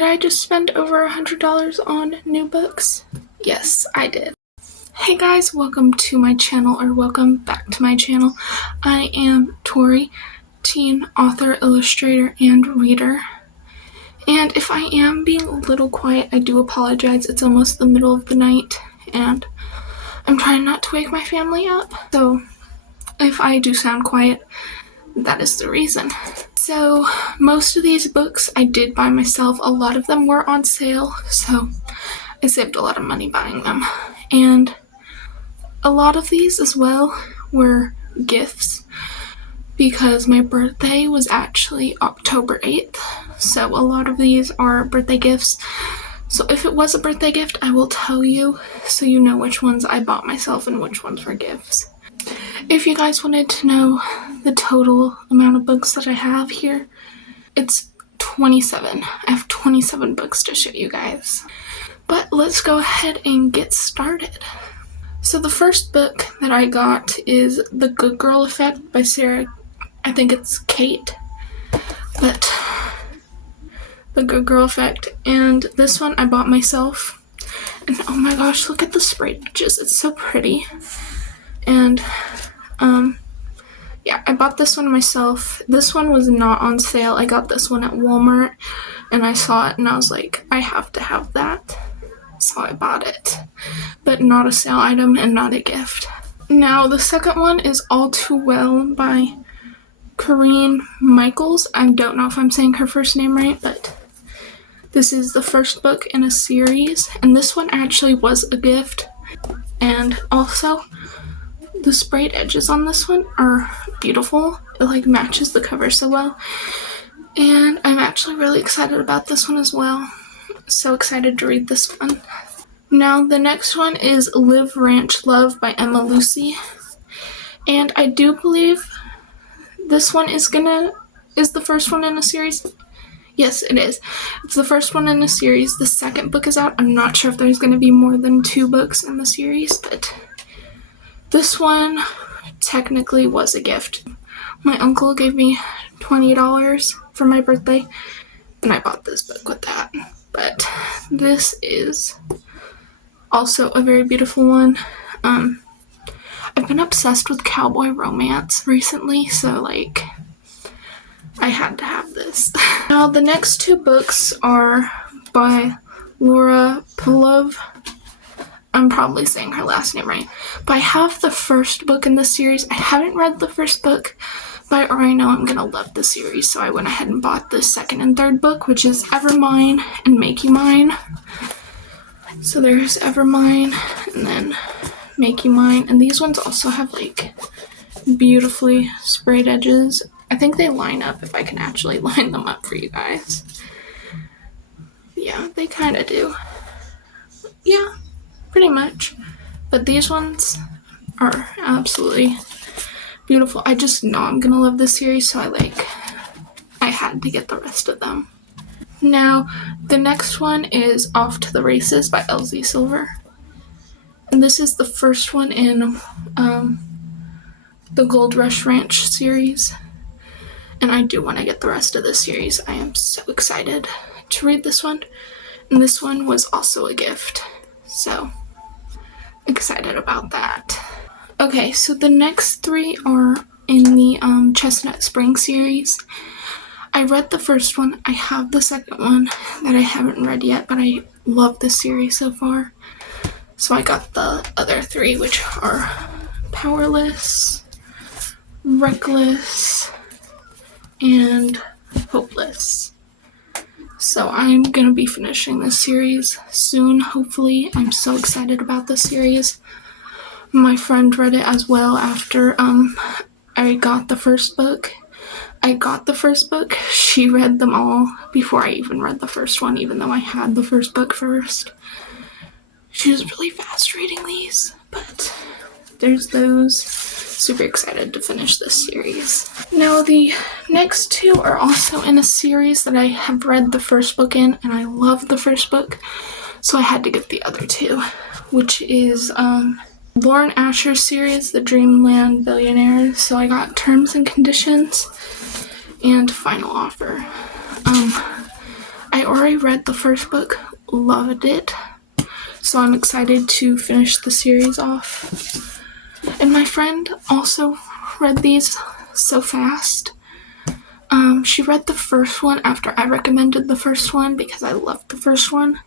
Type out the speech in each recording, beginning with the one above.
Did I just spend over $100 on new books? Yes, I did. Hey guys, welcome to my channel, or welcome back to my channel. I am Tori, teen author, illustrator, and reader. And if I am being a little quiet, I do apologize. It's almost the middle of the night, and I'm trying not to wake my family up. So if I do sound quiet, that is the reason. So most of these books I did buy myself. A lot of them were on sale, so I saved a lot of money buying them. And a lot of these as well were gifts because my birthday was actually October 8th. So a lot of these are birthday gifts. So if it was a birthday gift, I will tell you so you know which ones I bought myself and which ones were gifts. If you guys wanted to know the total amount of books that I have here, it's 27. I have 27 books to show you guys. But let's go ahead and get started. So the first book that I got is The Good Girl Effect by Sarah, I think it's Kate, but The Good Girl Effect. And this one I bought myself. And oh my gosh, look at the sprayed edges. It's so pretty. And yeah, I bought this one myself. This one was not on sale. I got this one at Walmart and I saw it and I was like, I have to have that. So I bought it, but not a sale item and not a gift. Now the second one is All Too Well by Corinne Michaels. I don't know if I'm saying her first name right, but this is the first book in a series, and this one actually was a gift. And also the sprayed edges on this one are beautiful. It like matches the cover so well. And I'm actually really excited about this one as well. So excited to read this one. Now the next one is Live Ranch Love by Emma Lucy. And I do believe this one is the first one in a series. Yes, it is. It's the first one in a series. The second book is out. I'm not sure if there's going to be more than 2 books in the series, but this one technically was a gift. My uncle gave me $20 for my birthday, and I bought this book with that. But this is also a very beautiful one. I've been obsessed with cowboy romance recently, so like I had to have this. Now the next 2 books are by Laura Pilov. I'm probably saying her last name right. But I have the first book in the series. I haven't read the first book, but I already know I'm gonna love the series, so I went ahead and bought the second and third book, which is Evermine and Make You Mine. So there's Evermine and then Make You Mine. And these ones also have like beautifully sprayed edges. I think they line up if I can actually line them up for you guys. Yeah, they kind of do. Yeah, pretty much. But these ones are absolutely beautiful. I just know I'm gonna love this series, so I had to get the rest of them. Now, the next one is Off to the Races by Elsie Silver. And this is the first one in the Gold Rush Ranch series. And I do want to get the rest of this series. I am so excited to read this one. And this one was also a gift. So, excited about that. Okay, so the next 3 are in the Chestnut Spring series. I read the first one. I have the second one that I haven't read yet, but I love this series so far. So I got the other 3, which are Powerless, Reckless, and Hopeless. So I'm gonna be finishing this series soon, hopefully. I'm so excited about this series. My friend read it as well after I got the first book. She read them all before I even read the first one, even though I had the first book first. She was really fast reading these, but there's those. Super excited to finish this series. Now the next 2 are also in a series that I have read the first book in, and I love the first book, so I had to get the other 2, which is Lauren Asher's series, The Dreamland Billionaires. So I got Terms and Conditions and Final Offer. I already read the first book, loved it, so I'm excited to finish the series off. And my friend also read these so fast. She read the first one after I recommended the first one because I loved the first one.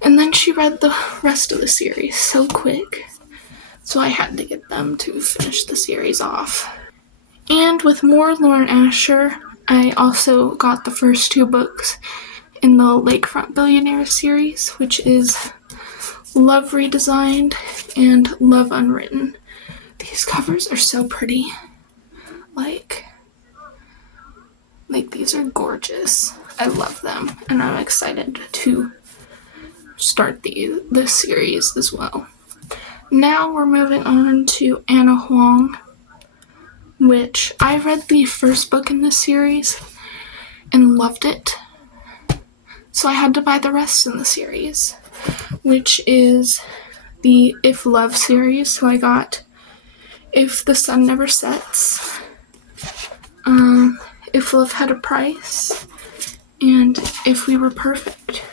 And then she read the rest of the series so quick. So I had to get them to finish the series off. And with more Lauren Asher, I also got the first 2 books in the Lakefront Billionaire series, which is Love Redesigned and Love Unwritten. These covers are so pretty. Like these are gorgeous. I love them, and I'm excited to start this series as well. Now we're moving on to Anna Huang, which I read the first book in this series and loved it. So I had to buy the rest in the series, which is the If Love series. So I got If the Sun Never Sets, If Love Had a Price, and If We Were Perfect.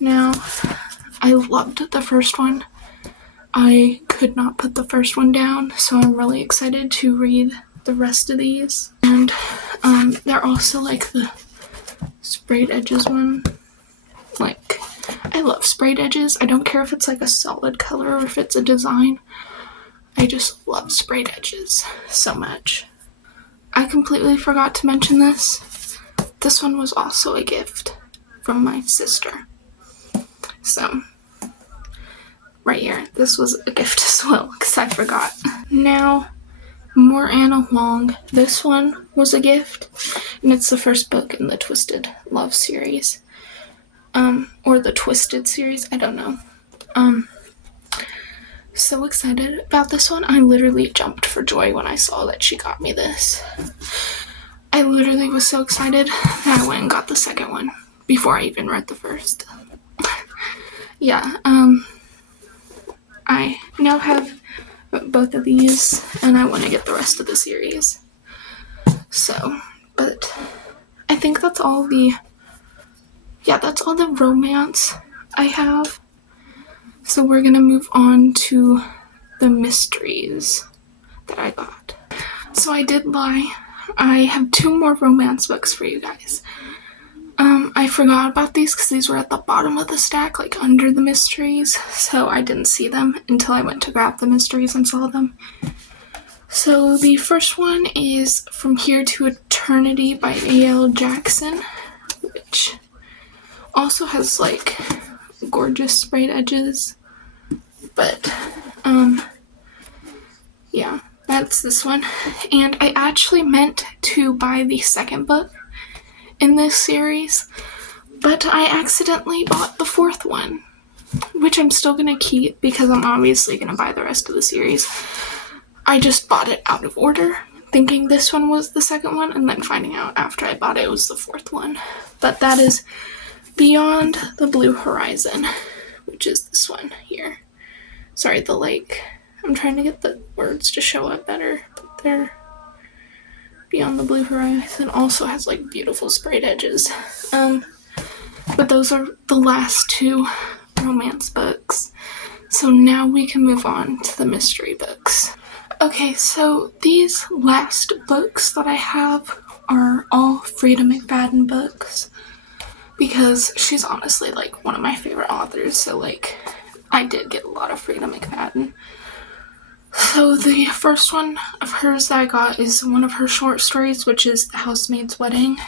Now, I loved the first one. I could not put the first one down, so I'm really excited to read the rest of these. And they're also like the sprayed edges one. Like, I love sprayed edges. I don't care if it's like a solid color or if it's a design. I just love sprayed edges so much. I completely forgot to mention this. This one was also a gift from my sister. So, right here, this was a gift as well, because I forgot. Now, more Anna Huang. This one was a gift, and it's the first book in the Twisted Love series. Or the Twisted series, I don't know. So excited about this one. I literally jumped for joy when I saw that she got me this. I literally was so excited that I went and got the second one before I even read the first. Yeah, I now have both of these, and I want to get the rest of the series. So, but I think that's all the romance I have. So we're gonna move on to the mysteries that I got. So I did lie. I have 2 more romance books for you guys. I forgot about these because these were at the bottom of the stack, like under the mysteries, so I didn't see them until I went to grab the mysteries and saw them. So the first one is From Here to Eternity by A.L. Jackson, which also has like gorgeous sprayed edges, but yeah, that's this one. And I actually meant to buy the second book in this series, but I accidentally bought the 4th one, which I'm still gonna keep because I'm obviously gonna buy the rest of the series. I just bought it out of order, thinking this one was the second one, and then finding out after I bought it was the 4th one. But that is Beyond the Blue Horizon, which is this one here. Sorry, the lake. I'm trying to get the words to show up better, but they're Beyond the Blue Horizon also has like beautiful sprayed edges. But those are the last 2 romance books. So now we can move on to the mystery books. Okay, so these last books that I have are all Frida McFadden books because she's honestly like one of my favorite authors, so like I did get a lot of Frida McFadden. So the first one of hers that I got is one of her short stories, which is The Housemaid's Wedding.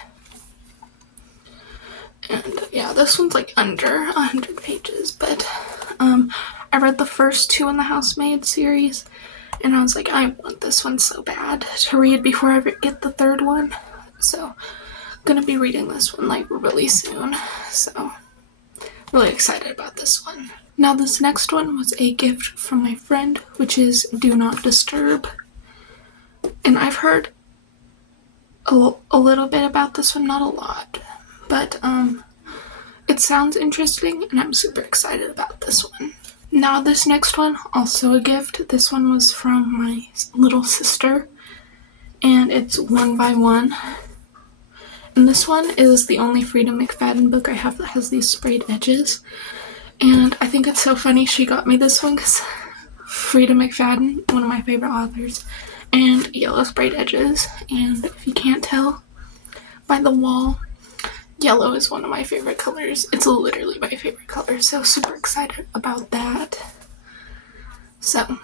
And yeah, this one's like under 100 pages, but I read the first 2 in the Housemaid series, and I was like, I want this one so bad to read before I get the 3rd one. So I'm gonna be reading this one like really soon. So really excited about this one. Now this next one was a gift from my friend, which is Do Not Disturb. And I've heard a little bit about this one, not a lot, but it sounds interesting and I'm super excited about this one. Now this next one, also a gift. This one was from my little sister, and it's One by One. And this one is the only Frida McFadden book I have that has these sprayed edges. And I think it's so funny she got me this one because Frida McFadden, one of my favorite authors, and yellow sprayed edges. And if you can't tell by the wall, yellow is one of my favorite colors. It's literally my favorite color, so super excited about that. So,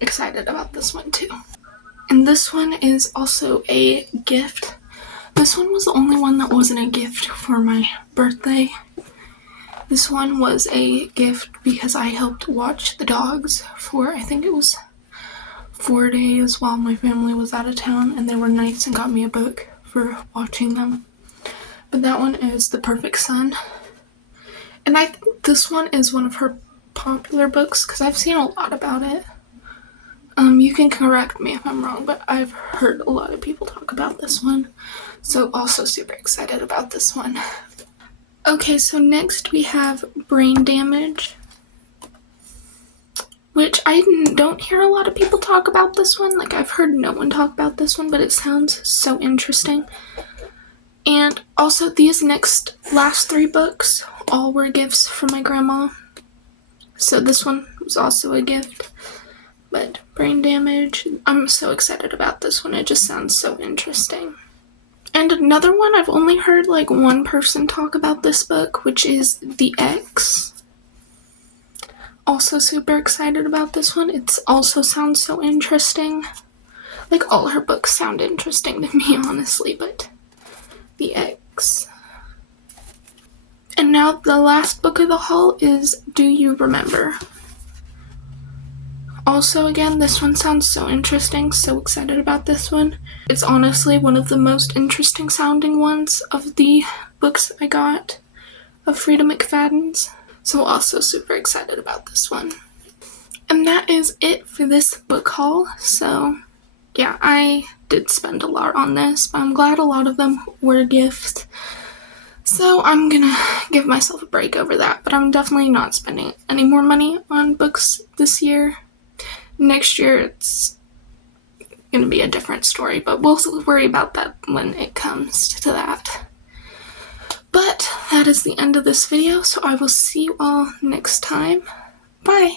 excited about this one too. And this one is also a gift. This one was the only one that wasn't a gift for my birthday. This one was a gift because I helped watch the dogs for, I think it was 4 days while my family was out of town, and they were nice and got me a book for watching them. But that one is The Perfect Son. And I think this one is one of her popular books because I've seen a lot about it. You can correct me if I'm wrong, but I've heard a lot of people talk about this one. So also super excited about this one. Okay, so next we have Brain Damage, which I don't hear a lot of people talk about this one. Like, I've heard no one talk about this one, but it sounds so interesting. And also these last 3 books all were gifts from my grandma. So this one was also a gift. But Brain Damage, I'm so excited about this one. It just sounds so interesting. And another one, I've only heard like one person talk about this book, which is The Ex. Also super excited about this one. It also sounds so interesting. Like, all her books sound interesting to me, honestly, but The Ex. And now the last book of the haul is Do You Remember? Also, again, this one sounds so interesting, so excited about this one. It's honestly one of the most interesting sounding ones of the books I got of Frida McFadden's. So also super excited about this one. And that is it for this book haul. So yeah, I did spend a lot on this, but I'm glad a lot of them were gifts. So I'm gonna give myself a break over that, but I'm definitely not spending any more money on books this year. Next year, it's going to be a different story, but we'll worry about that when it comes to that. But that is the end of this video, so I will see you all next time. Bye!